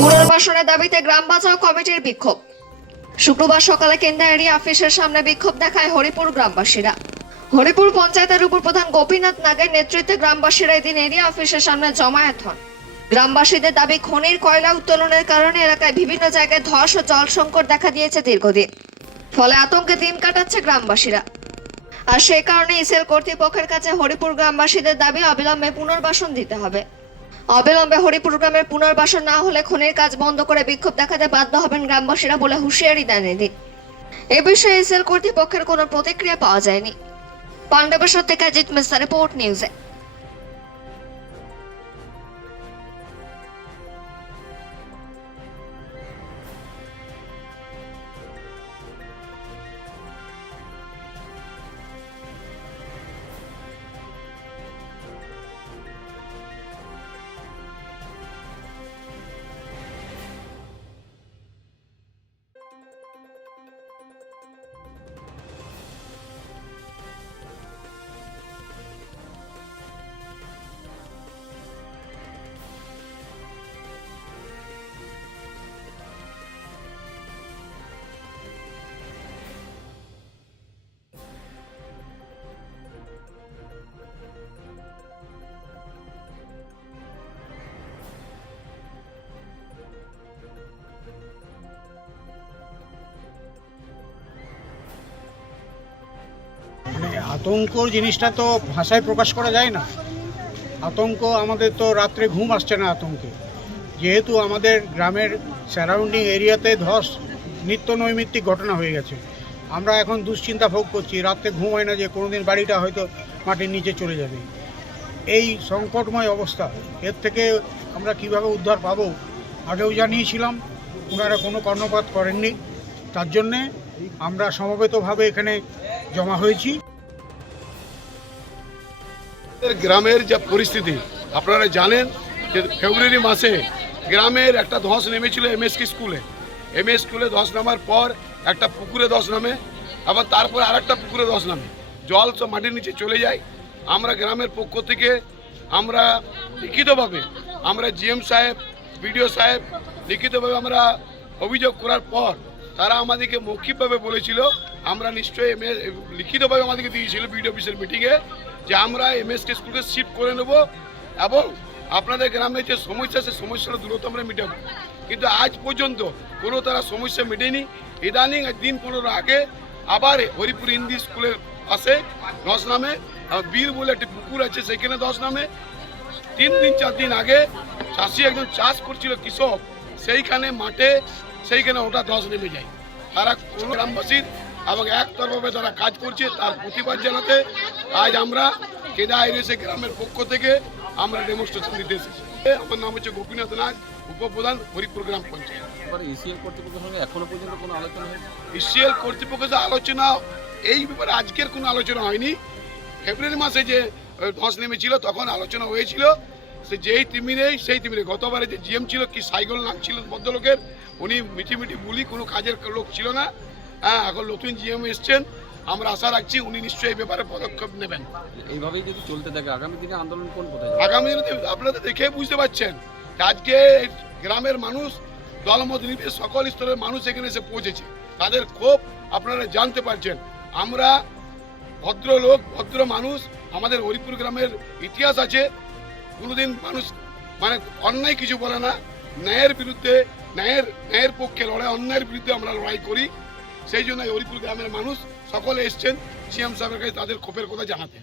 পুনর্বাসনের দাবিতে গ্রাম বাঁচাও কমিটির বিক্ষোভ। শুক্রবার সকালে কেন্দ্র অফিসের সামনে বিক্ষোভ দেখায় হরিপুর গ্রামবাসীরা। হরিপুর পঞ্চায়েতের উপপ্রধান গোপীনাথ নাগের নেতৃত্বে গ্রামবাসীরা এদিন এরিয়া অফিসের সামনে জমায়েত হন। গ্রামবাসীদের দাবি, খনির কয়লা উত্তোলনের কারণে এলাকায় বিভিন্ন জায়গায় ধস ও জল সংকট দেখা দিয়েছে দীর্ঘদিন। ফলে আতঙ্কে দিন কাটাচ্ছে গ্রামবাসীরা। আর সে কারণে ইসেল কর্তৃপক্ষের কাছে হরিপুর গ্রামবাসীদের দাবি, অবিলম্বে পুনর্বাসন দিতে হবে। অবিলম্বে হরিপুর গ্রামের পুনর্বাসন না হলে খনির কাজ বন্ধ করে বিক্ষোভ দেখাতে বাধ্য হবেন গ্রামবাসীরা বলে হুঁশিয়ারি দেন এদিন এ বিষয়ে সেল কর্তৃপক্ষের কোনো প্রতিক্রিয়া পাওয়া যায়নি। পাণ্ডবেশ্বর থেকে অজিত মিশ্রা রিপোর্ট নিউজে। আতঙ্কর জিনিসটা তো ভাষায় প্রকাশ করা যায় না। আতঙ্ক আমাদের তো রাত্রে ঘুম আসছে না আতঙ্কে। যেহেতু আমাদের গ্রামের সারাউন্ডিং এরিয়াতে ধস, নিত্য নৈমিত্তিক ঘটনা হয়ে গেছে। আমরা এখন দুশ্চিন্তা ভোগ করছি, রাত্রে ঘুম হয় না যে কোনোদিন বাড়িটা হয়তো মাটির নিচে চলে যাবে। এই সংকটময় অবস্থা, এর থেকে আমরা কীভাবে উদ্ধার পাবো আগেও জানিয়েছিলাম, ওনারা কোনো কর্ণপাত করেননি। তার জন্যে আমরা সমবেতভাবে এখানে জমা হয়েছি। গ্রামের যা পরিস্থিতি, আপনারা জানেন যে ফেব্রুয়ারি মাসে গ্রামের একটা ধস নেমেছিল এমএসকে স্কুলে। এমএস স্কুলে ধস নামার পর একটা পুকুরে ধস নামে, আবার তারপর আরেকটা পুকুরে ধস নামে। জল সব মাটির নিচে চলে যায়। আমরা গ্রামের পক্ষ থেকে আমরা লিখিতভাবে, আমরা জিএম সাহেব বিডিও সাহেব লিখিতভাবে আমরা অভিযোগ করার পর তারা আমাদেরকে মৌখিকভাবে বলেছিল। আমরা নিশ্চয়ই এম লিখিতভাবে আমাদেরকে দিয়েছিল বিডিও অফিসের মিটিংয়ে যে আমরা এমএসকে স্কুলকে শিফট করে নেব এবং আপনাদের গ্রামে যে সমস্যা সে সমস্যাটা দ্রুত আমরা মেটাবো। কিন্তু আজ পর্যন্ত কোনো তারা সমস্যা মেটেনি। ইদানিং দিন পনেরো আগে আবার হরিপুর হিন্দি স্কুলের পাশে দশ নামে বীর বলে একটি পুকুর আছে সেখানে দশ নামে। তিন দিন, চার দিন আগে চাষি একজন চাষ করছিল কৃষক, সেইখানে মাঠে, সেইখানে ওটা দশ নেমে যায়। তারা কোনো গ্রামবাসীর এবং একতরফাভাবে তারা কাজ করছে তার প্রতিবাদ জানাতে আজ আমরা কেদা এসে গ্রামের পক্ষ থেকে আমরা ডেমনস্ট্রেশন দিতে এসেছি। আমার নাম হচ্ছে গোপীনাথ নাগ উপপ্রধান হরিপুর গ্রাম পঞ্চায়েত। এসিএল কর্তৃপক্ষের সঙ্গে এখনও পর্যন্ত কোনো আলোচনা হয়নি? ইসিএল কর্তৃপক্ষের আলোচনা এই ব্যাপারে আজকের কোনো আলোচনা হয়নি। ফেব্রুয়ারি মাসে যে ধস নেমেছিল তখন আলোচনা হয়েছিল। সে যেই তিমিরেই সেই তিমিরে গতবারে যে জিএম ছিল কি সাইকেল নাম ছিল ভদ্রলোকের উনি মিটি মিটি বলি কোনো কাজের লোক ছিল না। হ্যাঁ এখন নতুন জিএম এসছেন। আমরা আশা রাখছি উনি নিশ্চয়ই এই ব্যাপারে পদক্ষেপ নেবেন। এইভাবেই যদি চলতে থাকে আগামী দিনে আন্দোলন কোন পথে যাবে? আগামী দিনে আপনারা দেখে বুঝতে পারছেন আজকে গ্রামের মানুষ দলমত নির্বিশেষে সকল স্তরের মানুষ এখানে এসে পৌঁছেছে। তাদের ক্ষোভ আপনারা জানতে পারছেন। আমরা ভদ্রলোক ভদ্র মানুষ আমাদের হরিপুর গ্রামের ইতিহাস আছে। কোনোদিন মানুষ মানে অন্যায় কিছু বলে না। ন্যায়ের বিরুদ্ধে ন্যায়ের ন্যায়ের পক্ষে লড়াই অন্যায়ের বিরুদ্ধে আমরা লড়াই করি। সেই জন্য হরিপুর গ্রামের মানুষ সকলে এসছেন সিএম সাহেবের কাছে তাদের ক্ষোভের কথা জানাতে।